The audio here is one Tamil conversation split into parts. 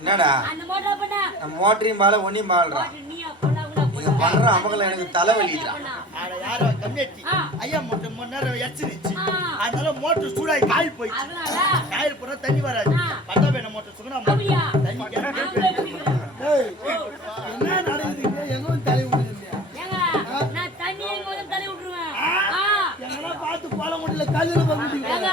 என்னடா? அந்த மோட்டர் பண்ண நான் மோட்டரையும் பால ஒன்னையும் பாடுறா நீங்க பண்ற அமகல எனக்கு ஆ. ஐயா மொட்டை மணி நேரம் எச்சிருச்சு. அதனால மோட்டர் சூடாகி காய் போயிடுச்சு. அதனால? காயில் போனா தண்ணி வராது. பட்டா பேன மோட்டர் சுகுணா அப்படியா? தண்ணி என்ன எங்கும் தலை விடுறீங்க ஏங்க நான் தண்ணி எங்க வந்து தள்ளி விட்டுருவேன் ஆ. எங்கன்னா பார்த்து போல முடியல கல்லுல ஏங்க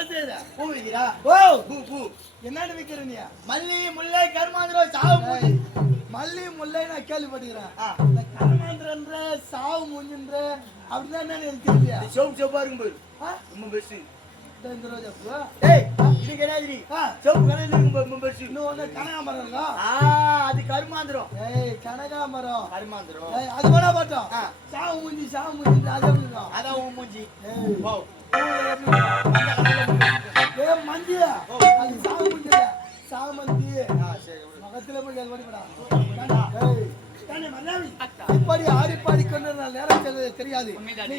என்ன பூ விக்கிறா ஓ பூ பூ. என்னன்னு விக்கிற நீ? மல்லி முல்லை கருமாந்திரம் சாவு மல்லி முல்லை நான் கேள்விப்பட்டுக்கிறேன் கர்மாந்திரன்ற சாவு மூஞ்சின்ற அப்படின்னா என்னன்னு எனக்கு தெரியல இது சிவப்பு சிவப்பா இருக்கும் ஆ? ரொம்ப பெருசு. இந்த ரோஜா பூ ஏய் இது கிடையாது ஆ. சிவப்பு கடையில் இருக்கும் ரொம்ப இன்னும் கனகாமரம் இருக்கா? அது கருமாந்திரம். ஏய் கனகாமரம் கருமாந்திரம். அது வேணா பார்த்தோம். சாவு மூஞ்சி சாவு மூஞ்சி அது எப்படி அதான் மூஞ்சி. ஏய், இப்படி ஆடி பாடி கொண்டு நேரம் தெரியாது நீ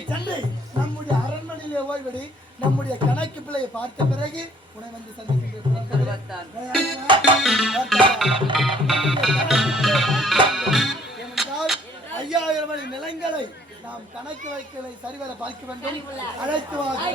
நம்முடைய அரண்மனையிலே ஓய்வடி நம்முடைய கணக்கு பிள்ளையை பார்த்த பிறகு உன்னை வந்து சந்திக்கின்றேன் கணக்கு வைக்கலை சரிவர பார்க்க வேண்டும். அழைத்து வாங்க.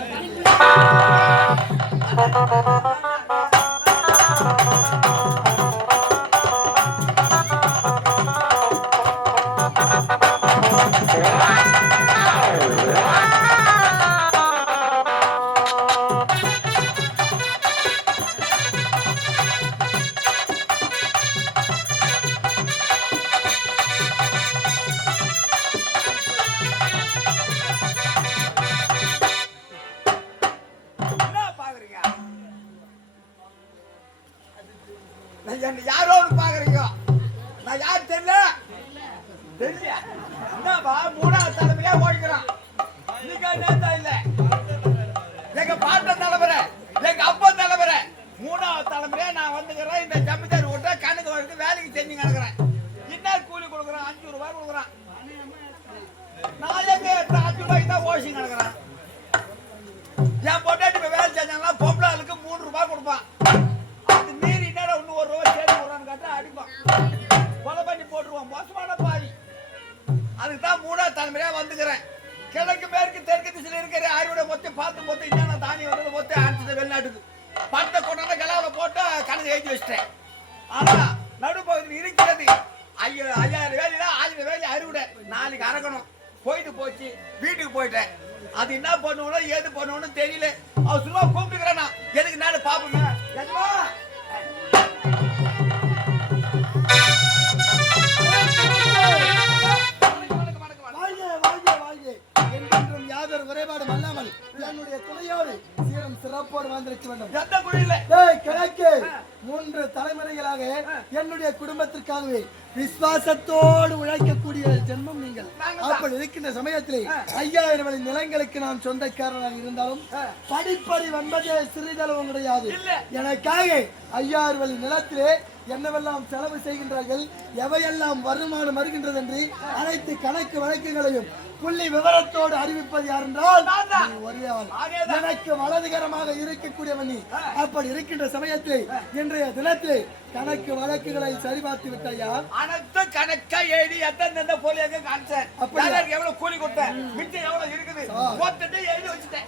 யார் தெரியல. தெரியல. என்னப்பா மூணாவது தலைமையா ஓடிக்கிறான். நீங்க நேத்தா இல்ல. எங்க பாட்ட தலைமுறை எங்க அப்பா தலைமுறை. மூணாவது தலைமுறையா நான் வந்துக்கிறேன். இந்த ஜமீன்தார் விட்ட கணக்கு வழக்கு வேலைக்கு செஞ்சு கிடக்குறேன். என்ன கூலி கொடுக்குறான்? அஞ்சு ரூபாய் கொடுக்குறான். நான் எங்க அஞ்சு ரூபாய்க்கு தான் ஓசி கிடக்குறேன். என் பொண்டாட்டி போயிட்டு போச்சு வீட்டுக்கு போயிட்டேன். அது என்ன பண்ணுவோம்னா ஏது பண்ணுவோம்னு தெரியல. அவன் சும்மா கூப்பிட்டுக்கிறேன் நான். எதுக்கு நான் பாப்போங்க யாதொரு குறைபாடும் அல்லாமல் என்னுடைய துணையோடு சீரம் சிறப்போடு வந்திருக்க வேண்டும். எந்த குழியில? மூன்று தலைமுறைகளாக என்னுடைய குடும்பத்திற்காகவே விசுவாசத்தோடு உழைக்கக்கூடிய ஜென்மம் நீங்கள். அப்படி இருக்கின்ற சமயத்திலே ஐயாயிரம் வழி நிலங்களுக்கு நான் சொந்தக்காரனாக இருந்தாலும் படிப்படி வந்ததே சிறிதளவும் கிடையாது. எனக்காக ஐயாயிரம் வழி நிலத்திலே என்னவெல்லாம் செலவு செய்கின்றார்கள் எவையெல்லாம் வருமானம் வருகின்றது என்று அனைத்து கணக்கு வழக்குகளையும் புள்ளி விவரத்தோடு அறிவிப்பது யார் என்றால் ஒரே. எனக்கு வலதுகரமாக இருக்கக்கூடியவன் நீ. அப்படி இருக்கின்ற சமயத்திலே இன்றைய தினத்திலே கணக்கு வழக்குகளை சரிபார்த்து விட்டாயா? அனைத்து கணக்கா எழுதி எத்தனை போலியாக காமிச்சேன் அப்படியா? யாருக்கு எவ்வளவு கூலி கொடுத்தேன் மிச்சம் எவ்வளவு இருக்குது? எழுதி வச்சுட்டேன்.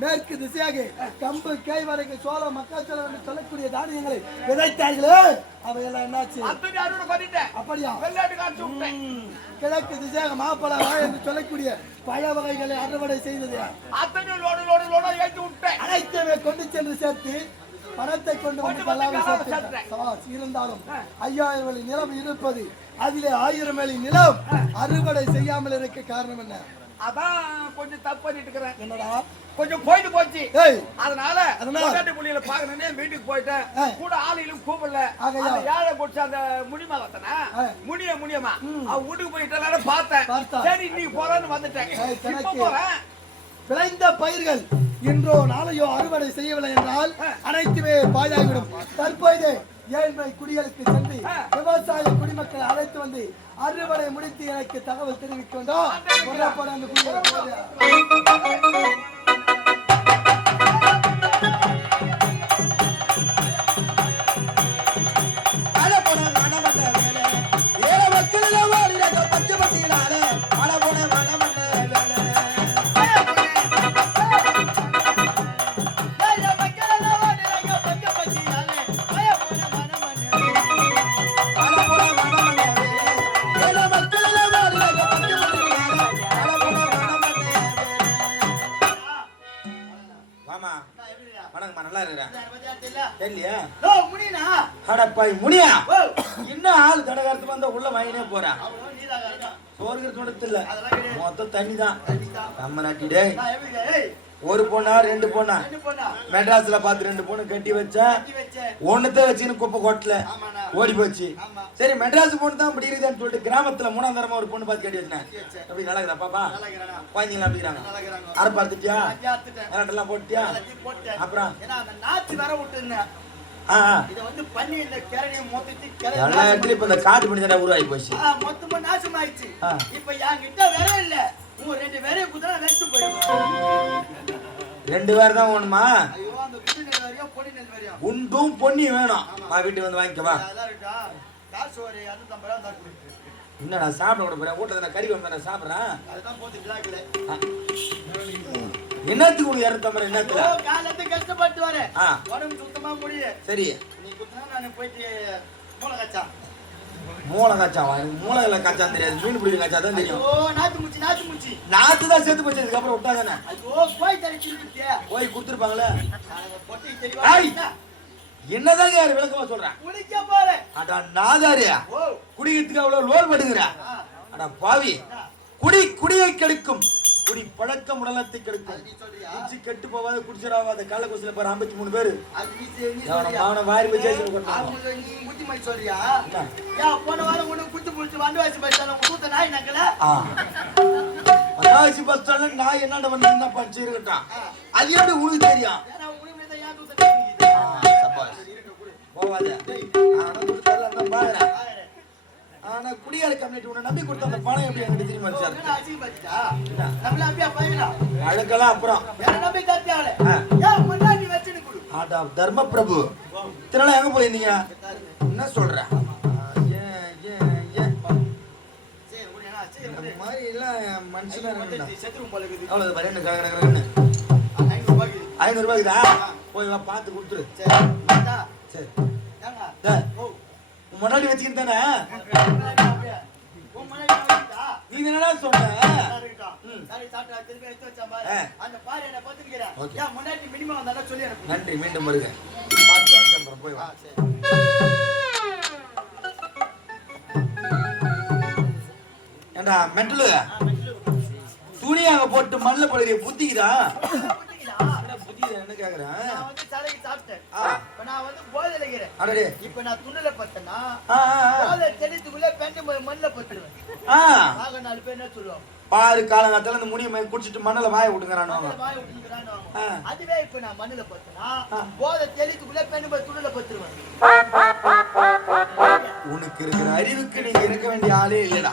மேற்கு திசையாக கம்பு கேழ்வரகு சோளம் மக்காச்சோளம் என்று சொல்லக்கூடிய தானியங்களை விதைத்தார்களே. அவையெல்லாம் என்னாச்சு? அப்படியா? கிழக்கு திசையாக மாப்பழம் வாழை என்று சொல்லக்கூடிய பழ வகைகளை அறுவடை செய்தது அத்தனை லோடு லோடு லோடு ஏற்றி விட்டேன் அனைத்துமே கொண்டு சென்று சேர்த்து பணத்தை கொண்டு வந்து சேர்த்து. சபாஷ். இருந்தாலும் ஐயாயிரம் வழி நிலம் இருப்பது அதிலே ஆயிரம் வழி நிலம் அறுவடை செய்யாமல் இருக்க காரணம் என்ன அதான் கொஞ்சம் தப்பு பண்ணிட்டு இருக்கிறேன் என்னடா கொஞ்சம் போயிட்டு போச்சு அதனால அதனால? பொண்டாட்டி புள்ளியில பாக்கணும்னே வீட்டுக்கு போயிட்டேன். கூட ஆளுகளும் கூப்பிடல ஏழை குடிச்ச அந்த முடிமா வத்தனா ஆ. முடிய முடியமா அவ வீட்டுக்கு போயிட்டு பார்த்தேன் பார்த்தா. சரி இன்னைக்கு போறான்னு வந்துட்டேன். போறேன் விளைந்த பயிர்கள் இன்றோ நாளையோ அறுவடை செய்யவில்லை என்றால் அனைத்துமே பாழாகிவிடும். தற்போது ஏழ்மை குடிகளுக்கு சென்று விவசாய குடிமக்களை அழைத்து வந்து அறுவடை முடித்து எனக்கு தகவல் தெரிவிக்க வேண்டும் தெரியலையா? ஓ, முடியுனா? அடப்பாய் முனியா? இன்னும் ஆள் கடகாரத்து வந்தா உள்ள வாங்கினே போறான் அவ்வளவு நீதான் கரெக்டா. சோறுகிற தோட்டத்து இல்ல. மொத்தம் தண்ணி தான். நம்ம நாட்டிடே ஒரு பொண்ணா ரெண்டு பொண்ணா? மெட்ராஸ்ல பார்த்து ரெண்டு பொண்ணு கட்டி வச்சேன். ஒண்ணுதான் வச்சுன்னு குப்பை கொட்டல. ஓடி போச்சு. சரி மெட்ராஸ் பொண்ணு தான் இப்படி இருக்குதுன்னு சொல்லிட்டு கிராமத்துல மூணாம் தரமா ஒரு பொண்ணு பார்த்து கட்டி வச்சேன். எப்படி நல்லா இருக்குதா பாப்பா? குழந்தைங்களாம் அப்படிங்கிறாங்க. அரை பார்த்துட்டியா. எல்லாம் போட்டியா. அப்புறம் எல்லா இடத்துலயும் இப்ப இந்த காட்டு பண்ணி தானே உருவாகி போச்சு மொத்தமா நாசமாயிடுச்சு. இப்ப என்கிட்ட விரை இல்ல. உங்க ரெண்டு விரையை குத்துனா வெட்டு போயிடும். ரெண்டு பேர் தான் வேணுமா. உண்டும் பொன்னி வேணும் நான் வீட்டுக்கு வந்து வாங்கிக்கவா ஒரு. என்ன நான் சாப்பிட கூட போறேன் வீட்டுல நான் கறி வந்து நான் சாப்பிடுறேன். என்னத்துக்கு உனக்கு இரநூத்தம்பது என்னத்துல இருந்து கஷ்டப்பட்டு வரேன். உடம்பு சுத்தமா முடியல. சரி நீ குத்துனா நானு போயிட்டு மூளை காய்ச்சான். மூளை காய்ச்சாவா எனக்கு மூளையில காய்ச்சா தெரியாது. மீன் பிடிக்கிற காய்ச்சா தான் தெரியும். நாத்து முச்சி, நாத்து முச்சி. நாத்து தான் சேர்த்து போச்சதுக்கு அப்புறம் விட்டா தானே ஐயோ, போய் திருப்பிட்டியே. போய் கொடுத்துருப்பாங்களே? என்னதாங்க யாரு விளக்கமா சொல்றேன் குளிக்க போறேன். அடா நாதாரியா? குடிக்கிறதுக்கு அவ்வளவு லோல் படுகிற அடா பாவி. குடி குடியை கெடுக்கும். குடி பழக்கம் உடலத்தை கெடுக்கும்? குடிச்சு கெட்டு போவாத குடிச்சிடாவாத கால கொசில பாரு ஐம்பத்தி மூணு பேரு அவன வாரி வச்சு சொல்றியா? போன வாரம் உனக்கு குத்து புடிச்சு வண்டு வாசி பஸ்டாண்ட்ல உன் கூத்த நாய் நக்கல? ஆ. மதாசி பஸ் ஸ்டாண்ட்ல நான் என்னடா பண்ணி என்ன படிச்சு இருக்கட்டான் அது எப்படி உனக்கு தெரியும் நாய். போவாத ஆனா கொடுத்தால அந்த பாக்குறேன் பாரு. ஆனா குடியார கம்யூனிட்டி உன்னை நம்பி கொடுத்த அந்த பணம் எப்படி எனக்கு தெரியுமா ஓ, சார் என்னடா அசிங்கப்படுத்திட்டா? நம்மள அப்படியே பையனா? அழுக்கெல்லாம் அப்புறம் நம்பி. ஏன் முன்னாடி வச்சுன்னு குடு. ஆடா தர்ம பிரபு எங்க போயிருந்தீங்க என்ன சொல்ற. மாதிரி எல்லாம் மனுஷனா. அவ்வளவு பாரு, என்ன கட, கட, கடன்னு. ஐநூறு ரூபாய்க்கு. ஐநூறு ரூபாய்க்குதா போய் பார்த்து கொடுத்துரு சரி? சரி முன்னாடி வச்சுக்கிட்டு? தானே. உன்? நீ என்னடா சொன்ன. நன்றி மீண்டும் வருக. போய் வா. ஏண்டா மெட்லு. துணி அங்க போட்டு மண்ணில் படுகிற புத்திக்குதா? புரியுதா? என்ன புத்திக்குதா எனக்கு கேக்குறேன் நான் வந்து தலைக்கு சாப்பிட்டேன். இப்ப நான் வந்து போதையில இருக்கிறேன் அடடே இப்ப நான் துண்ணுல பத்தனா. போதை தெளித்துக்குள்ள பெண்ணு ம- மண்ணுல பத்துருவேன் ஆக நாலு பேர் என்ன சொல்லுவாங்க பாரு காலங்காத்தால இந்த முடிய குடிச்சிட்டு மண்ணில் வாய விட்டுங்கிறான். அதுவே இப்ப நான் மண்ணுல பத்தனா. போதை தெளித்துக்குள்ள பெண்ணு போய் துண்ணுல பத்துருவேன் உனக்கு இருக்கிற அறிவுக்கு நீங்க இருக்க வேண்டிய ஆளே இல்லடா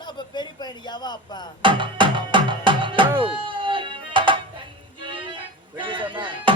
சொன்னா அப்ப பெரிய பையன் யாவா சொன்னா.